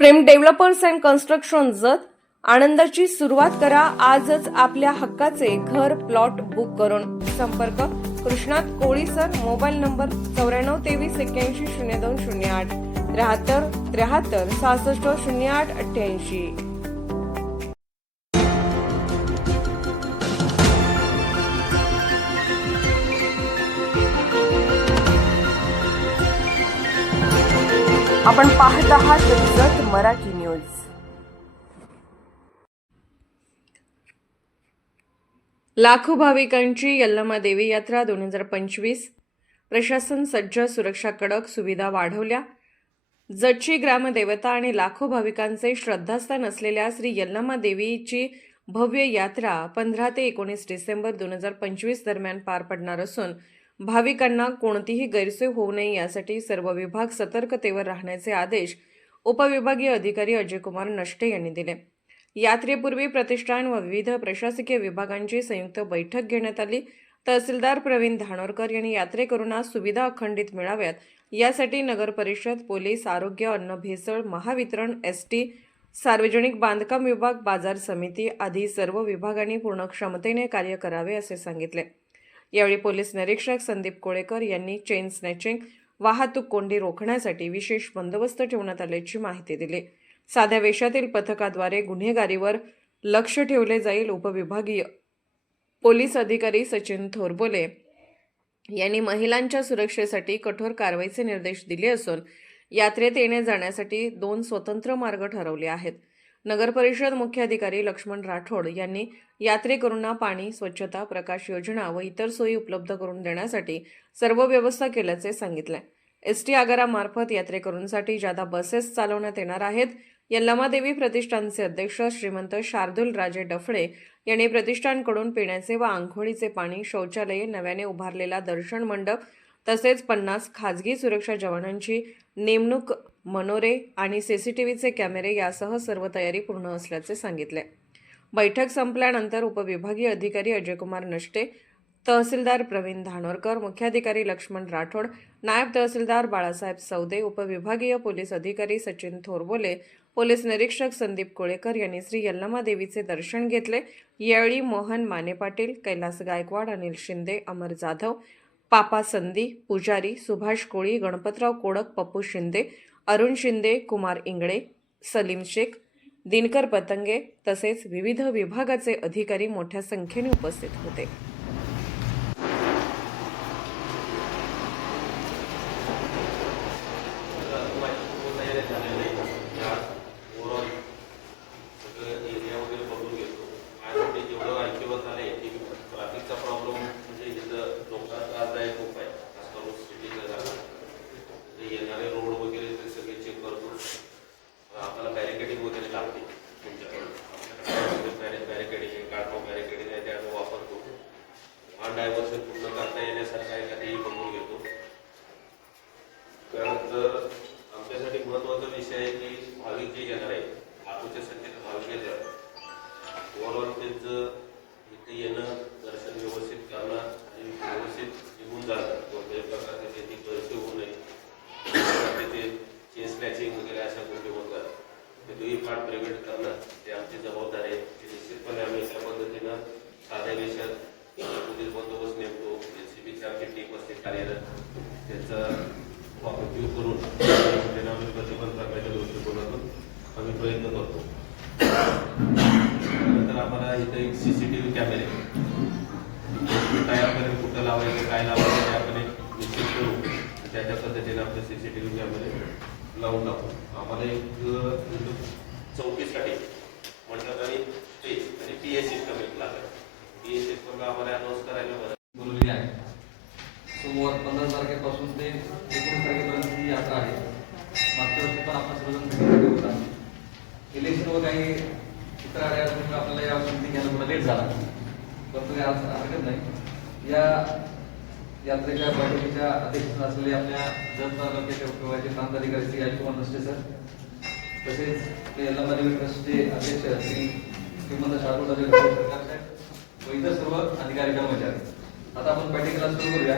Prem developers and construction जत आनंदाची सुरुवात करा आजच आपल्या हक्काचे घर प्लॉट बुक करून संपर्क कृष्णात कोळी सर मोबाईल नंबर 9423810208 73 66 08 88। आपण पाहत आहात जत मराठी न्यूज। लाखो भाविकांची यल्लमा देवी यात्रा 2025। प्रशासन सज्ज, सुरक्षा कडक, सुविधा वाढवल्या। जतची ग्रामदेवता आणि लाखो भाविकांचे श्रद्धास्थान असलेल्या श्री यल्लमा देवीची भव्य यात्रा 15 ते 19 डिसेंबर 2025 दरम्यान पार पडणार असून भाविकांना कोणतीही गैरसोय होऊ नये यासाठी सर्व विभाग सतर्कतेवर राहण्याचे आदेश उपविभागीय अधिकारी अजयकुमार नष्टे यांनी दिले। यात्रेपूर्वी प्रतिष्ठान व विविध प्रशासकीय विभागांची संयुक्त बैठक घेण्यात आली। तहसीलदार प्रवीण धानोरकर यांनी यात्रेकरूंना सुविधा अखंडित मिळाव्यात यासाठी नगर परिषद, पोलीस, आरोग्य, अन्न भेसळ, महावितरण, एसटी, सार्वजनिक बांधकाम विभाग, बाजार समिती आदी सर्व विभागांनी पूर्ण क्षमतेने कार्य करावे असे सांगितले। यावेळी पोलीस निरीक्षक संदीप कोळेकर यांनी चेन स्नॅचिंग, वाहतूक कोंडी रोखण्यासाठी विशेष बंदोबस्त ठेवण्यात आल्याची माहिती दिली। साध्या वेशातील पथकाद्वारे गुन्हेगारीवर लक्ष ठेवले जाईल। उपविभागीय पोलीस अधिकारी सचिन थोरबोले यांनी महिलांच्या सुरक्षेसाठी कठोर कारवाईचे निर्देश दिले असून यात्रेत येण्या जाण्यासाठी 2 स्वतंत्र मार्ग ठरवले आहेत। नगर परिषद मुख्य अधिकारी लक्ष्मण राठोड यांनी यात्रेकरूंना पाणी, स्वच्छता, प्रकाश योजना व इतर सोयी उपलब्ध करून देण्यासाठी सर्व व्यवस्था केल्याचे सांगितले। एसटी आगारामार्फत यात्रेकरूंसाठी जादा बसेस चालवण्यात येणार आहेत। यल्लमा देवी प्रतिष्ठानचे अध्यक्ष श्रीमंत शार्दूल राजे डफळे यांनी प्रतिष्ठानकडून पिण्याचे व आंघोळीचे पाणी, शौचालये, नव्याने उभारलेला दर्शन मंडप तसेच 50 खाजगी सुरक्षा जवानांची नेमणूक, मनोरे आणि सीसीटीव्हीचे कॅमेरे यासह सर्व तयारी पूर्ण असल्याचे सांगितले। बैठक संपल्यानंतर उपविभागीय अधिकारी अजयकुमार नष्टे, तहसीलदार प्रवीण धानोरकर, मुख्याधिकारी लक्ष्मण राठोड, नायब तहसीलदार बाळासाहेब सौदे, उपविभागीय पोलीस अधिकारी सचिन थोरबोले, पोलीस निरीक्षक संदीप कोळेकर यांनी श्री यल्लमा देवीचे दर्शन घेतले। यावेळी मोहन माने पाटील, कैलास गायकवाड, अनिल शिंदे, अमर जाधव, पापा संदी, पुजारी, सुभाष कोळी, गणपतराव कोडक, पप्पू शिंदे, अरुण शिंदे, कुमार इंगळे, सलीम शेख, दिनकर पतंगे तसेच विविध विभागाचे अधिकारी मोठ्या संख्येने उपस्थित होते। डायव्हर्शन पूर्ण करता येण्यासारखा एखादी बघून घेतो। त्यानंतर आमच्यासाठी महत्त्वाचा विषय आहे की भाविक जे येणार आहे, लाखोच्या संख्येने भाविक येतात, ओव्हरऑल त्यांचं इथे येणं, दर्शन व्यवस्थित करणं आणि व्यवस्थित निघून जाणं, कोणत्याही प्रकारचे त्याची गैरसोय होऊ नये, त्याचे चेन स्नॅचिंग वगैरे अशा गोष्टी होतात, ते दोन्ही पार्ट प्रिव्हेंट करणं ते आमची जबाबदारी आहे। निश्चितपणे आम्ही त्या पद्धतीनं साध्या वेशात पोलीस बंदोबस्त नेमतो, एसीबीची आमची टीम असते कार्यरत, त्याचा उपयोग करून आम्ही प्रतिबंध करण्याच्या दृष्टिकोनातून आम्ही प्रयत्न करतो। त्यानंतर आम्हाला इथे एक सीसीटीव्ही कॅमेरे तयार करेल, कुठं लावायचे, काय लावायचे ते आपण निश्चित करू, त्याच्या पद्धतीने आपले सीसीटीव्ही कॅमेरे लावून टाकू। आम्हाला एक चौकीसाठी म्हणतात आणि स्टेज आणि PA सिस्टम एक लागेल। आम्हाला अनाउन्स करायला बोलवली आहे। सोमवार 15 तारखेपासून ते 19 तारखेपर्यंत ही यात्रा आहे। मागच्या वर्षी पण आपण सर्वजण भेटले होता। इलेक्शन व काही इतर अडचणी आपल्याला या वर्षी घ्यायला थोडा लेट झाला, परंतु आज हरकत नाही। या यात्रेच्या बैठकीच्या अध्यक्षस्थानी असलेले आपल्या जत तालुक्याचे उपविभागाचे प्रांताधिकारी श्री अजयकुमार नष्टे सर, तसेच यल्लमा देवी ट्रस्टचे अध्यक्ष श्री श्रीमंत शार्दूल राजे डफळे व इतर सर्व अधिकारी कर्मचारी। आता आपण बैठकीला सुरू करूया।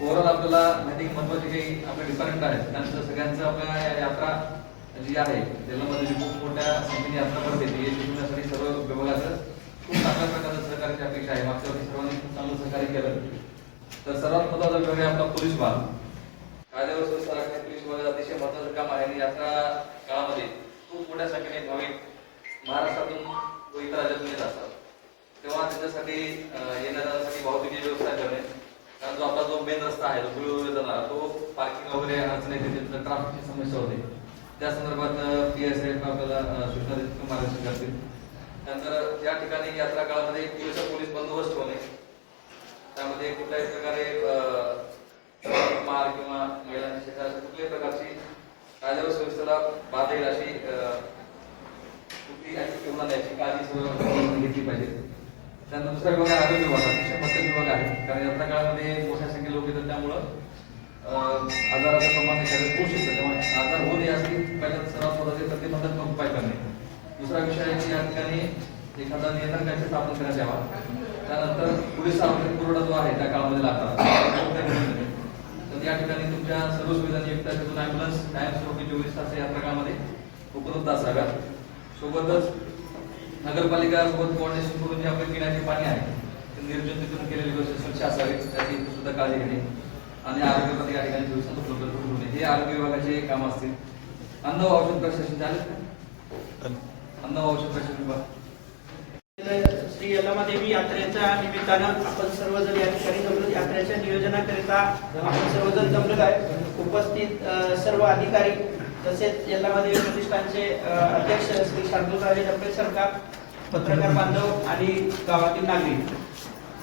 ओव्हरऑल आपल्याला माहिती महत्त्वाची काही आपले डिपार्टमेंट आहेत, त्यांचं सगळ्यांचं आपल्या यात्रा जी आहे त्यामध्ये खूप मोठ्या संख्येने यात्रा भरते ती यशस्वी होण्यासाठी सर्व विभागाचं खूप चांगल्या प्रकारचं सहकार्याची अपेक्षा आहे. मागच्या वर्षी सर्वांनी खूप चांगलं सहकार्य केलं. तर सर्वात महत्त्वाचा विभाग आहे आपला पोलीस विभाग. कायदा व सुव्यवस्था राखण्यात पोलीस विभागाचं अतिशय महत्त्वाचं काम आहे आणि यात्रा काळामध्ये खूप मोठ्या संख्येने भाविक महाराष्ट्रातून व इतर राज्यातून येत असतात. तेव्हा त्याच्यासाठी येणाऱ्यांसाठी वाहतुकीची व्यवस्था करणे, कारण जो आपला जो मेन रस्ता आहे जो जाणार तो पार्किंग वगैरे अडचण येते, ट्रॅफिकची समस्या होते. त्या संदर्भात PSI आपल्याला सूचना देतील, मार्गदर्शन करतील. त्यानंतर या ठिकाणी यात्रा काळामध्ये पोलीस बंदोबस्त ठेवणे, त्यामध्ये कुठल्याही प्रकारे मार किंवा महिलांच्या क्षेत्रात कुठल्याही प्रकारची कायदा व सुव्यवस्थेला बाधा येईल अशी कुठली ऍक्टिव्हिटी होणार नाही याची काळजी घेतली पाहिजे. त्यानंतर दुसरा विभाग आहे आरोग्य विभाग. अतिशय महत्त्वाचा विभाग आहे, कारण यात्रा काळामध्ये मोठ्या संख्येने लोक येतात, त्यामुळं आजाराचं प्रमाण एखाद्या होऊ शकतं. त्यामुळे आजार होऊ नये यासाठी पहिला सर्वात महत्त्वाचे प्रतिबंधात्मक उपाय करणे. दुसरा विषय आहे की या ठिकाणी एखादा नियंत्रण कक्ष स्थापन करण्यात यावा. त्यानंतर पोलीस आरोग्य पुरवठा जो आहे त्या काळामध्ये लागतात. तर या ठिकाणी तुमच्या सर्व सुविधांची युक्त त्यातून ॲम्ब्युलन्स कायमस्वरूपी 24 तास यात्रा काळामध्ये उपलब्ध असाव्यात. सोबतच नगरपालिका सोबत कोऑर्डिनेशन करून जे आपले पिण्याचे पाणी आहे ते निर्जंतुकीकरण केलेली गोष्ट स्वच्छ असावी त्याची सुद्धा काळजी घेणे आणि आरोग्य या ठिकाणी सुविधा उपलब्ध करून देणे हे आरोग्य विभागाचे काम असतील. अन्न व औषध प्रशासन झाले का? अन्न व औषध प्रशासन विभाग. श्री यल्लमादेवी यात्रेच्या निमित्तानं आपण सर्वजण या ठिकाणी जमलो. यात्रेच्या नियोजनाकरिता आपण सर्वजण जमलेलो आहे. उपस्थित सर्व अधिकारी तसेच यल्लमादेवी प्रतिष्ठानचे अध्यक्ष श्री शार्दूलराजे डबळे सरकार, पत्रकार बांधव आणि गावातील नागरिक.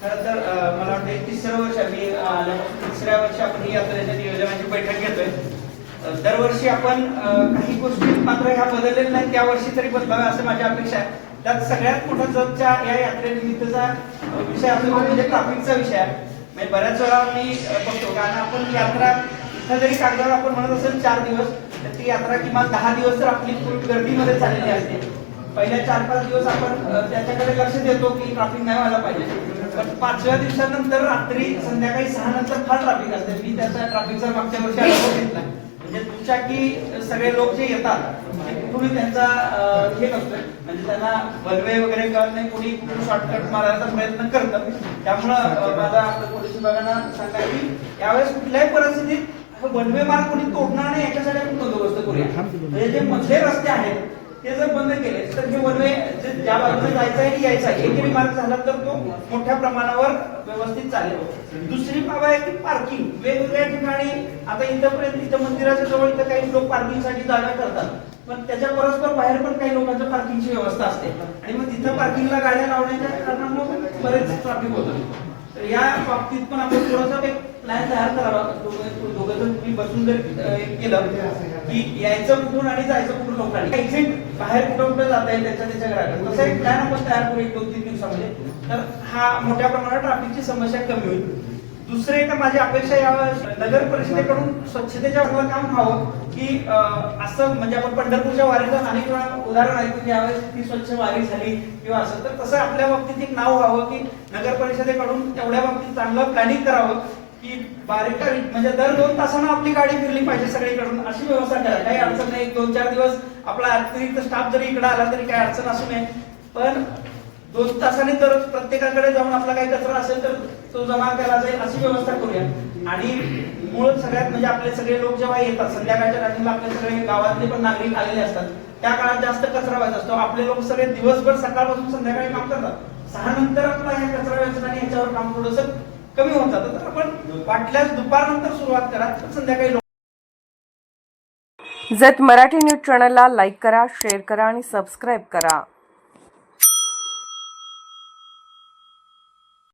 खरं तर मला वाटतं 30 वर्ष मी आल्यापासून 3ऱ्या वर्षी आपण ही यात्रेच्या नियोजनाची बैठक घेतोय. दरवर्षी आपण काही गोष्टी मात्र ह्या बदललेल्या नाही, त्या वर्षी तरी बदलाव्या असं माझी अपेक्षा आहे. त्यात सगळ्यात मोठा जगच्या या यात्रेनिमित्तचा विषय असतो म्हणजे ट्रॅफिकचा विषय आहे. म्हणजे बऱ्याच वेळा मी बघतो, कारण आपण यात्रा इथं जरी कागदावर आपण म्हणत असेल 4 दिवस, तर ती यात्रा किमान 10 दिवस तर आपली गर्दीमध्ये चाललेली असते. पहिल्या 4-5 दिवस आपण त्याच्याकडे लक्ष देतो की ट्रॅफिक नाही व्हायला पाहिजे, पण 5व्या दिवसानंतर रात्री संध्याकाळी 6 नंतर फार ट्रॅफिक असते. मी त्याचा ट्रॅफिकचा मागच्या वर्षी अनुभव घेतला. म्हणजे दुचाकी सगळे लोक जे येतात कुठूनही त्यांचा हे नसतोय, म्हणजे त्यांना वनवे वगैरे कळत नाही, कोणी शॉर्टकट मारायचा प्रयत्न करतात. त्यामुळं माझा आपल्या पोलीस विभागांना सांगा की यावेळेस कुठल्याही परिस्थितीत वनवे मार्ग कोणी तोडणार नाही याच्यासाठी आपण बंदोबस्त करूया. म्हणजे जे मधले रस्ते आहेत ते जर बंद केले तर हे वनवे ज्या बाजूने जायचं आहे यायचा एकेरी मार्ग झाला तर तो मोठ्या प्रमाणावर व्यवस्थित चालेल. दुसरी बाब आहे की पार्किंग वेगवेगळ्या ठिकाणी. आता इथं मंदिराच्या जवळ इथं काही लोक पार्किंगसाठी जागा करतात, पण त्याच्या परस्पर बाहेर पण काही लोकांच्या पार्किंगची व्यवस्था असते आणि मग तिथं पार्किंगला गाड्या लावण्याच्या कारणामुळे बरेच ट्रॅफिक होतं. तर या बाबतीत पण आपण थोडासा एक प्लॅन तयार करावा. दोघं जण तुम्ही बसून जर केलं की यायचं कुठून आणि जायचं कुठून लोकांनी एक्झिट बाहेर कुठं कुठं जाता येईल त्याच्या घराकडे, तसा एक प्लॅन आपण तयार करू 1-2-3 दिवसामध्ये. तर हा मोठ्या प्रमाणात ट्रॅफिकची समस्या कमी होईल. दुसरे एक माझी अपेक्षा यावेळेस नगर परिषदेकडून स्वच्छतेच्या काम व्हावं की असं म्हणजे आपण पंढरपूरच्या वारीचं अनेक वेळा उदाहरण ऐकून की यावेळेस ती स्वच्छ वारी झाली किंवा असं, तर तसं आपल्या बाबतीत एक नाव व्हावं की नगर परिषदेकडून तेवढ्या बाबतीत चांगलं प्लॅनिंग करावं की बारीकारी म्हणजे दर 2 तासांना आपली गाडी फिरली पाहिजे सगळीकडून, अशी व्यवस्था करा. काही अडचण नाही. 2-4 दिवस आपला अतिरिक्त स्टाफ जरी इकडे आला तरी काही अडचण असू नये, पण 2 तासांनी तर प्रत्येकाकडे जाऊन आपला काही कचरा असेल तर तो जमा केला जाईल अशी व्यवस्था करूया. आणि मूळ सगळ्यात म्हणजे आपले सगळे लोक जेव्हा येतात संध्याकाळच्या टायमिंगला आपले सगळे गावातले पण नागरिक आलेले असतात, त्या काळात जास्त कचरा व्हायचा असतो. आपले लोक सगळे दिवसभर सकाळपासून संध्याकाळी काम करतात. 6 नंतर आपला ह्या कचरा वेचणं आणि याच्यावर काम थोडंसं कमी होऊन जातं. तर आपण वाटल्यास दुपारनंतर सुरुवात करा, संध्याकाळी. जत मराठी न्यूज चॅनलला लाईक करा, शेअर करा आणि सबस्क्राईब करा.